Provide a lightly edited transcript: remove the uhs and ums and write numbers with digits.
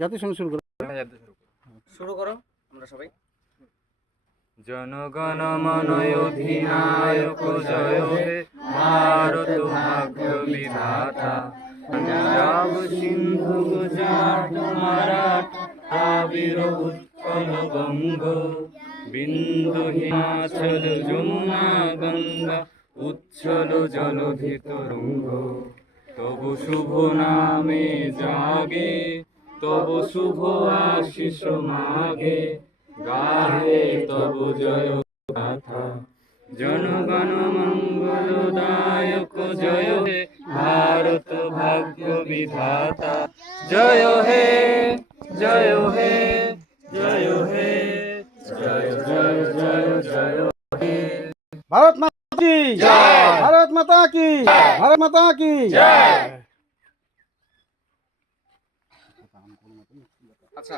জাতীয় সঙ্গীত শুরু করো। শুরু করো আমরা সবাই। জনগণ মন অধিনায়ক জয় হে ভারত ভাগ্য বিধাতা। পঞ্জাব সিন্ধু গুজরাট মারাঠা দ্রাবিড় উৎকল বঙ্গ, বিন্দু হিমাচল যমুনা গঙ্গা উচ্ছল জলধি তরঙ্গ। তবু শুভ নামে জাগে, তবু শুভ আশিস মাগে, গাহে তব জয় গাথা। জনগণ মঙ্গলদায়ক জয় হে ভারত ভাগ্য বিধাতা। জয় হে জয় হে জয় হে জয় জয় জয় জয় হে। ভারত মাতা কি জয়। ভারত মাতা কি ভারত মাতা কি জয়। আচ্ছা।